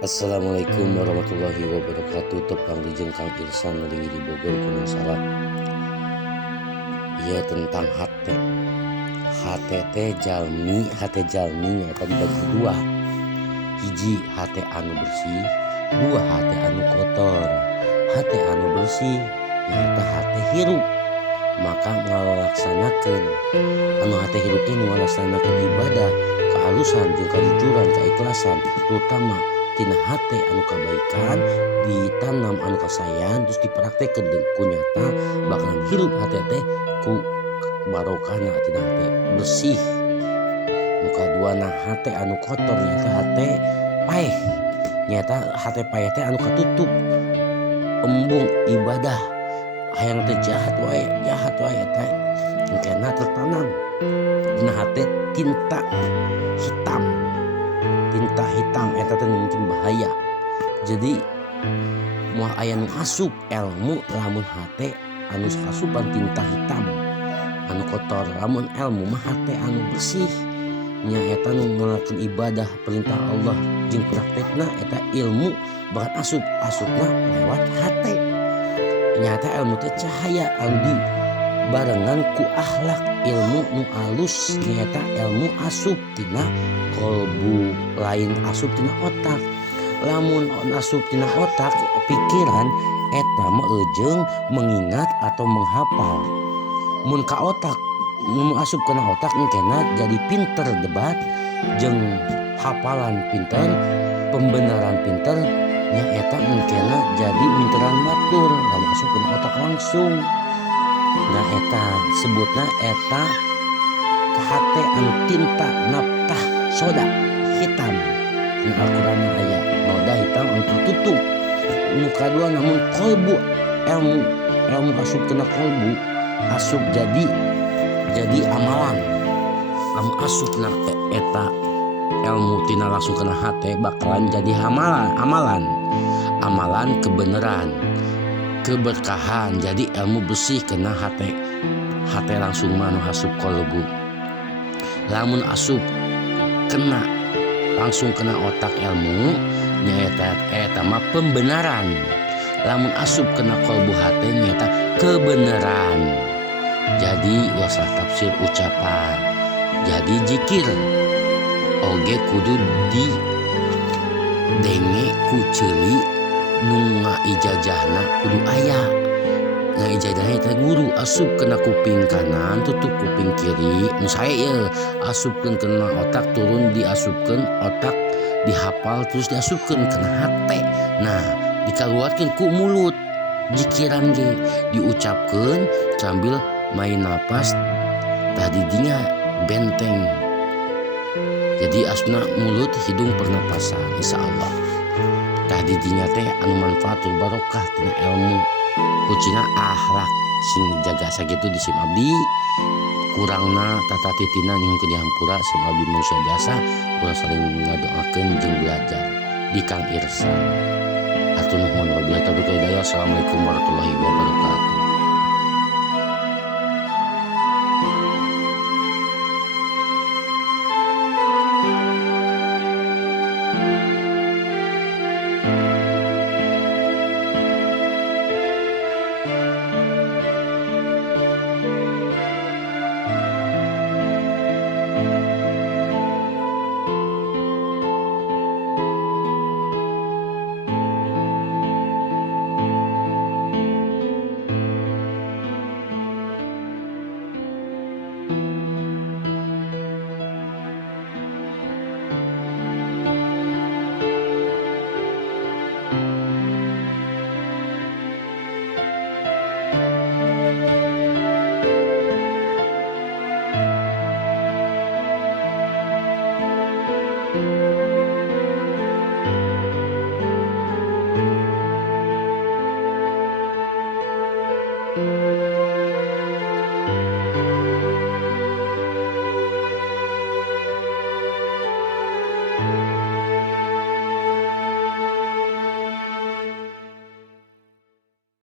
Assalamualaikum warahmatullahi wabarakatuh. Tepang di Kang Irsan melingi di Bogor Gunung Salak. Iya tentang hate. Hate teh jalmi, hate jalmi ya tadi bagi dua. Hiji hate anu bersih, dua hate anu kotor. Hate anu bersih nyata hate hirup. Maka ngalaksanakeun anu hate hirup teh ngalaksanakeun ibadah, kehalusan jeung kajujuran, keikhlasan, terutama tina hate anu kabaikan ditanam anu kasayan terus dipraktekkeun ku nyata bakalan hirup hate teh ku barokahna tina hate bersih. Muka dua nah hate anu kotor nyata hate paeh, nyata hate paeh teh anu katutup embung ibadah hayang teh jahat wae eta engkena tertanam dina hate tinta hitam eta teh mungkin bahaya. Jadi moal aya nu asup ilmu lamun hate anu kasupan tinta hitam anu kotor, lamun ilmu mah hate anu bersih nya eta nu ngalakeun ibadah perintah Allah jeung praktekna eta ilmu bakat asupna lewat hate. Nyata ilmu teh cahaya anu barengan ku akhlak, ilmu nu alus nyata ilmu asup tina kolbu lain asup tina otak. Lamun asup tina otak pikiran eta mah eujeung mengingat atau menghafal. Mun ka otak mun asup kana otak engkena jadi pinter debat jeung hafalan pinter, pembenaran pinter nya eta engkena jadi minteran batur lamun asup kana otak langsung. Nah eta sebutna eta hate anu tinta naftah soda hitam. Di Al-Quran aya noda hitam anu tertutup. Nu kadua namun kolbu ilmu asup kena kolbu asup jadi amalan. Lamun asup na eta ilmu tina langsung kena hate bakalan jadi amalan kebenaran, keberkahan. Jadi ilmu bersih kena hate langsung manu asup kolbu. Lamun asup kena langsung kena otak ilmu nyata eta mah pembenaran. Lamun asup kena kolbu hate nyata kebenaran. Jadi wasah tafsir ucapan. Jadi zikir oge kudu di denge ku ceuli nu ngaijajahna kudu aya. Ngaijajahna teh guru asup kena kuping kanan tutup kuping kiri. Nu sae ye asupkeun kena otak turun diasupkeun otak dihafal terus diasupkeun kena hate. Nah dikaluarkeun ku mulut jikiran ge diucapkeun sambil main napas tadi dinya benteng. Jadi asna mulut hidung pernapasan insyaallah. Tadi dinya teh anu manfaatul barokah tina ilmu kucina akhlak sing jaga sakitu di sim abdi kurangna tata titina nyuhun ke dihampura sim abdi manusia biasa ulah saling ngadoakeun jeung belajar di Kang Irsan. Hatur nuhun wabillahi taufiq wal hidayah. Assalamualaikum warahmatullahi wabarakatuh.